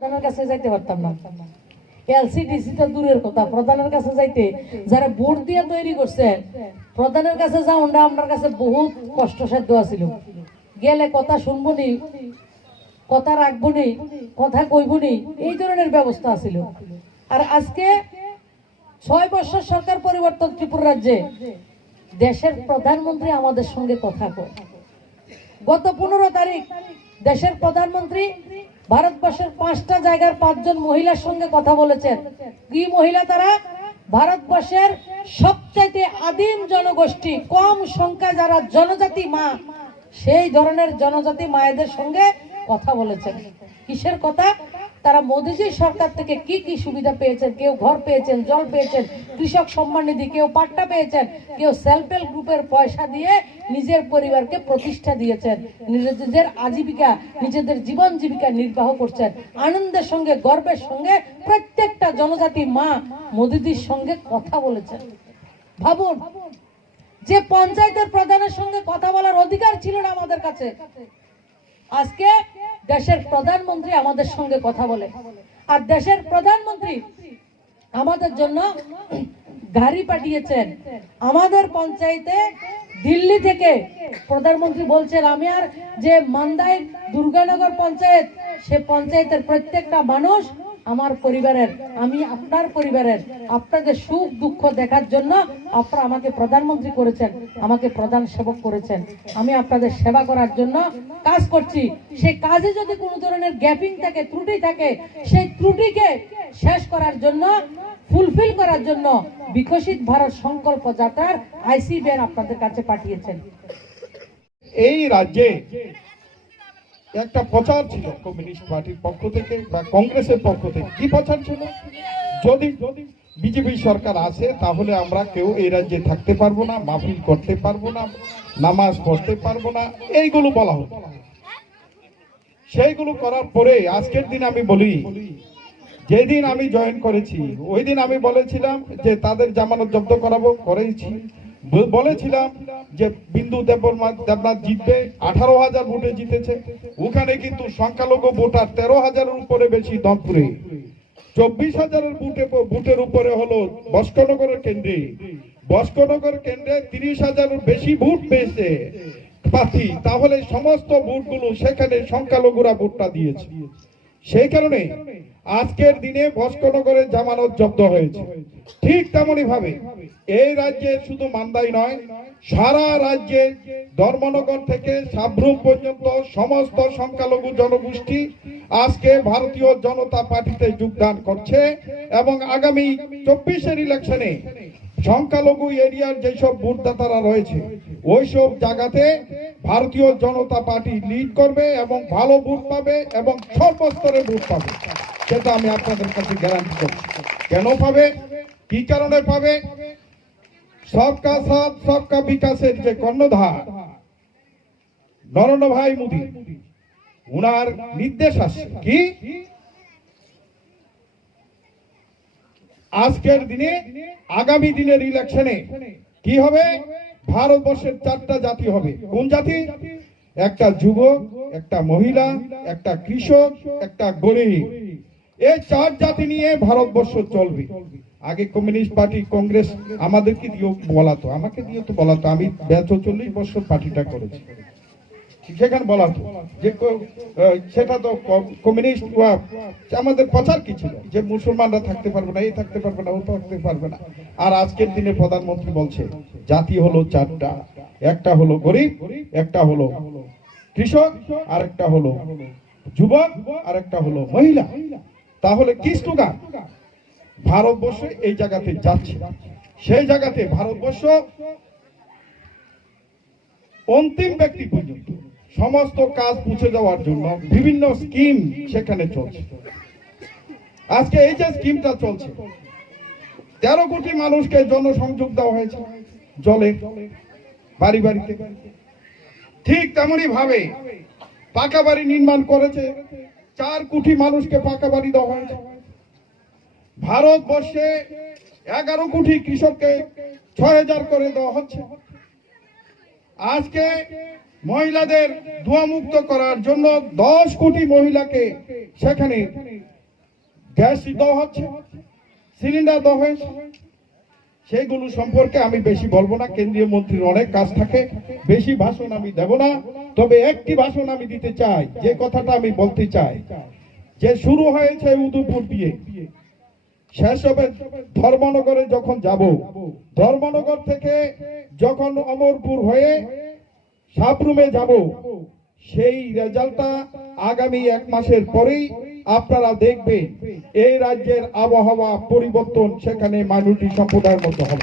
প্রধানের কাছে যাইতে পারতাম না, এলসিডিসি তো দূরের কথা, প্রধানের কাছে যাইতে যারা ভোট দিয়ে তৈরি করছে প্রধানের কাছে যাওয়াটা আমার কাছে বহুত কষ্টসাধ্য ছিল। গেলে কথা শুনবো নি, কথা রাখবো নি, কথা কইবো নি, এই ধরনের ব্যবস্থা ছিল। আর আজকে 6 বছর সরকার পরিবর্তন ত্রিপুরা রাজ্যে দেশের প্রধানমন্ত্রী আমাদের সঙ্গে কথা কয়। গত 15 তারিখ দেশের প্রধানমন্ত্রী ভারতবর্ষের 5টা জায়গার 5 জন মহিলার সঙ্গে কথা বলেছেন। কি মহিলা তারা? ভারতবর্ষের সবচাইতে আদিম জনগোষ্ঠী, কম সংখ্যা যারা জনজাতি মা, সেই ধরনের জনজাতি মায়েদের সঙ্গে কথা বলেছেন। কিসের কথা? তারা মোদীজির সরকার থেকে কি কি সুবিধা পেয়েছেন। কেউ ঘর পেয়েছেন, জল পেয়েছেন, কৃষক সম্মান নিধি, কেউ পাট্টা পেয়েছেন, কেউ সেলফ হেল্প গ্রুপের পয়সা দিয়ে নিজের পরিবারকে প্রতিষ্ঠা দিয়েছেন, নিজেদের আজীবিকা, নিজেদের জীবন জীবিকা নির্বাহ করছেন। আনন্দের সঙ্গে, গর্বের সঙ্গে প্রত্যেকটা জনজাতি মা মোদীজির সঙ্গে কথা বলেছেন। ভাবুন, যে পঞ্চায়েতের প্রধানের সঙ্গে কথা বলার অধিকার ছিল না আমাদের কাছে, আজকে দেশের প্রধানমন্ত্রী আমাদের সঙ্গে কথা বলে। আর দেশের প্রধানমন্ত্রী আমাদের জন্য গাড়ি পাঠিয়েছেন। আমাদের পঞ্চায়েতে দিল্লি থেকে প্রধানমন্ত্রী বলছেন, আমি আর যে মান্দাই দুর্গানগর পঞ্চায়েত, সে পঞ্চায়েতের প্রত্যেকটা মানুষ আমার পরিবারের, আমি আপনার পরিবারের, আপনাদের সুখ দুঃখ দেখার জন্য আপনারা আমাকে প্রধানমন্ত্রী করেছেন, আমাকে প্রধান সেবক করেছেন। আমি আপনাদের সেবা করার জন্য কাজ করছি। সেই কাজে যদি কোনো ধরনের গ্যাপিং থাকে, ত্রুটি থাকে, সেই ত্রুটিকে শেষ করার জন্য, ফুলফিল করার জন্য বিকশিত ভারত সংকল্প যাত্রার আইসি ব্যান আপনাদের কাছে পাঠিয়েছেন। এই রাজ্যে একটা প্রচার ছিল কমিউনিস্ট পার্টির পক্ষ থেকে বা কংগ্রেসের পক্ষ থেকে। কি প্রচার ছিল? যদি বিজেপি সরকার আসে তাহলে আমরা কেউ এই রাজ্যে থাকতে পারবো না, মাহফিল করতে পারবো না, নামাজ পড়তে পারবো না, এইগুলো বলা হতো। সেইগুলো করার পরে আজকের দিন আমি বলি, যেদিন আমি জয়েন করেছি ওই দিন আমি বলেছিলাম যে তাদের জামানত জব্দ করাবো, করেছি। বলেছিলাম যে বিন্দু দেবনাথ জিতবে, 18,000 ভোটে জিতেছে। ওখানে কিন্তু সংখ্যালঘু ভোটার 13,000-এর উপরে বেশি দমপুরে, 24,000-এর ভোটের উপরে হলো বস্কনগরের কেন্দ্রে। বস্কনগর কেন্দ্রে 30,000-এর বেশি ভোট পেয়েছে প্রার্থী। তাহলে সমস্ত ভোটগুলো সেখানে সংখ্যালঘুরা ভোটটা দিয়েছে। সেই কারণে আজকের দিনে বস্কনগরে জামানত জব্দ হয়েছে। ঠিক তেমনি ভাবে এই রাজ্যে শুধু মান্দাই নয়, সারা রাজ্যে ধর্মনগর থেকে সাবরুম পর্যন্ত সমস্ত সংখ্যালঘু জনগোষ্ঠী আজকে ভারতীয় জনতা পার্টিতে যোগদান করছে। এবং আগামী 24-এর ইলেকশনে সংখ্যালঘু এরিয়ার যেসব ভোটদাতারা রয়েছে ওইসব জায়গাতে ভারতীয় জনতা পার্টি লিড করবে এবং ভালো ভোট পাবে এবং সর্বস্তরে ভোট পাবে। সেটা আমি আপনাদের কাছে গ্যারান্টি করছি। কেন পাবে, কি কারণে পাবে? সবকা সাথ সবকা বিকাশের যে কর্ণধার নরেন্দ্র ভাই মোদী, উনার নির্দেশ আছে কি আজকের দিনে, আগামী দিনের ইলেকশনে কি হবে? ভারতবর্ষের 4টা জাতি হবে। কোন জাতি? একটা যুবক, একটা মহিলা, একটা কৃষক, একটা গরিব। এই 4 জাতি নিয়ে ভারতবর্ষ চলবে। আগে কমিউনিস্ট পার্টি, কংগ্রেস আমাদেরকে দিয়েও বলাতো, আমাকে দিয়ে তো বলাতো, আমি 40 বছর পার্টিটা করেছি, সেখানে বলাতো যে সেটা তো কমিউনিস্ট আমাদের প্রচার কি ছিল যে মুসলমানরা থাকতে পারবে না, এই থাকতে পারবে না, ও থাকতে পারবে না। আর আজকের দিনে প্রধানমন্ত্রী বলছে জাতি হলো 4টা, একটা হলো গরিব, একটা হলো কৃষক, আর একটা হলো যুবক, আর একটা হলো মহিলা। তাহলে কি স্লোগান? ভারতবর্ষে এই জায়গাতে যাচ্ছে, সেই জায়গাতে ভারতবর্ষ অন্তিম ব্যক্তি পর্যন্ত সমস্ত কাজ পৌঁছে যাওয়ার জন্য বিভিন্ন স্কিম সেখানে চলছে। আজকে এই যে স্কিমটা চলছে, 13 কোটি মানুষকে জনসংযোগ দেওয়া হয়েছে জলে, বাড়ি বাড়িতে। ঠিক তেমনি ভাবে পাকা বাড়ি নির্মাণ করেছে, 4 কোটি মানুষকে পাকা বাড়ি দেওয়া হয়েছে। ভারতবর্ষে 11 কোটি কৃষককে 6,000 করে দেওয়া হচ্ছে। আজকে মহিলাদের ধোঁয়ামুক্ত করার জন্য 10 কোটি মহিলাকে সেখানে গ্যাস দেওয়া হচ্ছে, সিলিন্ডার দেওয়া হয়েছে। সেইগুলো সম্পর্কে আমি বেশি বলবো না, কেন্দ্রীয় মন্ত্রীর অনেক কাজ থাকে, বেশি ভাষণ আমি দেব না। তবে একটি ভাষণ আমি দিতে চাই, যে কথাটা আমি বলতে চাই, যে শুরু হয়েছে উদয়পুর দিয়ে, শেষ হবে ধর্মনগরে। যখন যাব, ধর্মনগর থেকে যখন অমরপুর হয়ে সাবরুমে যাব, সেই রেজাল্টটা আগামী 1 মাসের পরেই আপনারা দেখবেন। এই রাজ্যের আবহাওয়া পরিবর্তন সেখানে মাইনরিটি সম্প্রদায়ের মতো হবে।